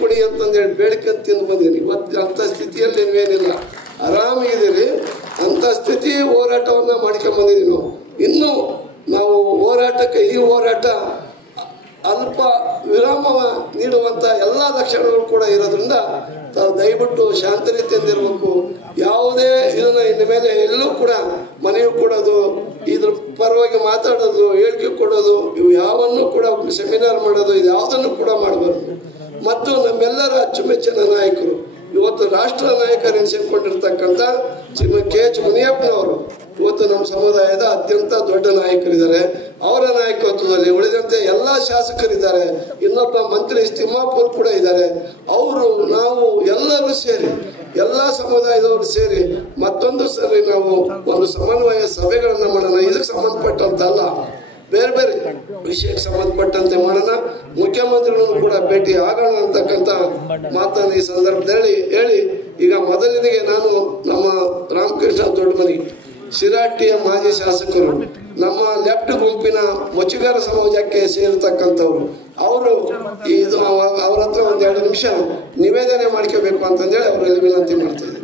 ಕೊಡಿ ಅಂತಂದೇಳಿ ಬೇಡಿಕೆ ತಿಂದು ಬಂದೀನಿ. ಇವತ್ತು ಅಂಥ ಸ್ಥಿತಿಯಲ್ಲಿ ನೀವೇನಿಲ್ಲ, ಆರಾಮಿದ್ದೀರಿ. ಅಂಥ ಸ್ಥಿತಿ ಹೋರಾಟವನ್ನು ಮಾಡ್ಕೊಂಡು ಬಂದಿದ್ದೀವಿ ನಾವು. ಇನ್ನೂ ನಾವು ಹೋರಾಟಕ್ಕೆ ಈ ಹೋರಾಟ ಅಲ್ಪ ವಿರಾಮ ನೀಡುವಂಥ ಎಲ್ಲ ಲಕ್ಷಣಗಳು ಕೂಡ ಇರೋದ್ರಿಂದ ತಾವು ದಯವಿಟ್ಟು ಶಾಂತ ರೀತಿಯಿಂದಿರಬೇಕು. ಯಾವುದೇ ಇದನ್ನ ಇನ್ನು ಮೇಲೆ ಎಲ್ಲೂ ಕೂಡ ಮನವಿ ಕೊಡೋದು, ಇದ್ರ ಪರವಾಗಿ ಮಾತಾಡೋದು, ಹೇಳಿಕೆ ಕೊಡೋದು, ಇವು ಯಾವನ್ನೂ ಕೂಡ ಸೆಮಿನಾರ್ ಮಾಡೋದು, ಇದು ಯಾವುದನ್ನು ಕೂಡ ಮಾಡಬಾರ್ದು. ಮತ್ತು ನಮ್ಮೆಲ್ಲರ ಅಚ್ಚುಮೆಚ್ಚಿನ ನಾಯಕರು, ಇವತ್ತು ರಾಷ್ಟ್ರ ನಾಯಕರು ಎನಿಸಿಕೊಂಡಿರ್ತಕ್ಕಂಥ ಶ್ರೀಮತಿ KH ಮುನಿಯಪ್ಪನವರು ಇವತ್ತು ನಮ್ಮ ಸಮುದಾಯದ ಅತ್ಯಂತ ದೊಡ್ಡ ನಾಯಕರಿದ್ದಾರೆ. ಅವರ ನಾಯಕತ್ವದಲ್ಲಿ ಉಳಿದಂತೆ ಎಲ್ಲ ಶಾಸಕರಿದ್ದಾರೆ. ಇನ್ನೊಬ್ಬ ಮಂತ್ರಿ ತಿಮ್ಮಾಪುರ್ ಕೂಡ ಇದ್ದಾರೆ. ಅವರು ನಾವು ಎಲ್ಲರೂ ಸೇರಿ, ಎಲ್ಲ ಸಮುದಾಯದವರು ಸೇರಿ ಮತ್ತೊಂದು ಸರಿ ನಾವು ಒಂದು ಸಮನ್ವಯ ಸಭೆಗಳನ್ನು ಮಾಡೋಣ. ಇದಕ್ಕೆ ಸಂಬಂಧಪಟ್ಟಂತಲ್ಲ, ಬೇರೆ ಬೇರೆ ವಿಷಯಕ್ಕೆ ಸಂಬಂಧಪಟ್ಟಂತೆ ಮಾಡೋಣ. ಮುಖ್ಯಮಂತ್ರಿಗಳನ್ನು ಕೂಡ ಭೇಟಿ ಆಗೋಣ ಅಂತಕ್ಕಂಥ ಮಾತನ್ನು ಈ ಸಂದರ್ಭದಲ್ಲಿ ಹೇಳಿ, ಈಗ ಮೊದಲಿಗೆ ನಾನು ನಮ್ಮ ರಾಮಕೃಷ್ಣ ದೊಡ್ಡಮನಿ ಶಿರಾಟಿಯ ಮಾಜಿ ಶಾಸಕರು, ನಮ್ಮ ಲೆಫ್ಟ್ ಗುಂಪಿನ ಮಚ್ಚುಗಾರ ಸಮಾಜಕ್ಕೆ ಸೇರಿರ್ತಕ್ಕಂಥವ್ರು, ಅವರು ಇದು ಅವ್ರ ಹತ್ರ ಒಂದೆರಡು ನಿಮಿಷ ನಿವೇದನೆ ಮಾಡ್ಕೋಬೇಕು ಅಂತಂದೇಳಿ ಅವರಲ್ಲಿ ವಿನಂತಿ ಮಾಡ್ತಾ ಇದ್ದಾರೆ.